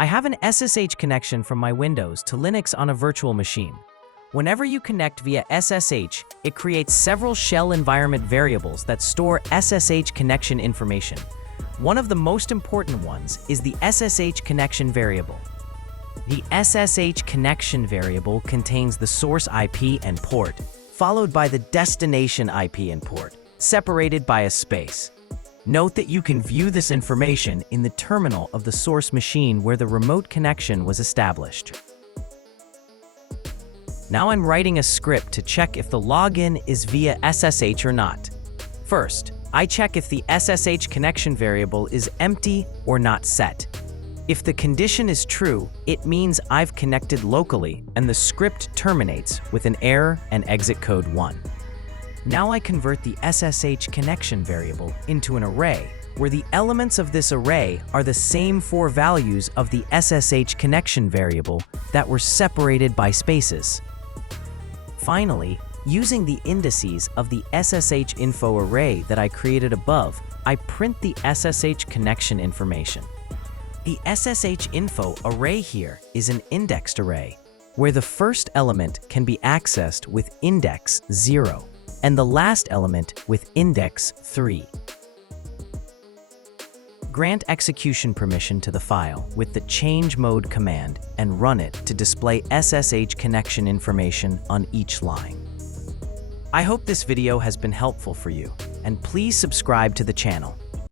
I have an SSH connection from my Windows to Linux on a virtual machine. Whenever you connect via SSH, it creates several shell environment variables that store SSH connection information. One of the most important ones is the SSH connection variable. The SSH connection variable contains the source IP and port, followed by the destination IP and port, separated by a space. Note that you can view this information in the terminal of the source machine where the remote connection was established. Now I'm writing a script to check if the login is via SSH or not. First, I check if the SSH connection variable is empty or not set. If the condition is true, it means I've connected locally and the script terminates with an error and exit code 1. Now I convert the SSH connection variable into an array, where the elements of this array are the same 4 values of the SSH connection variable that were separated by spaces. Finally, using the indices of the SSH info array that I created above, I print the SSH connection information. The SSH info array here is an indexed array, where the first element can be accessed with index 0 and the last element with index 3. Grant execution permission to the file with the change mode command and run it to display SSH connection information on each line. I hope this video has been helpful for you, and please subscribe to the channel.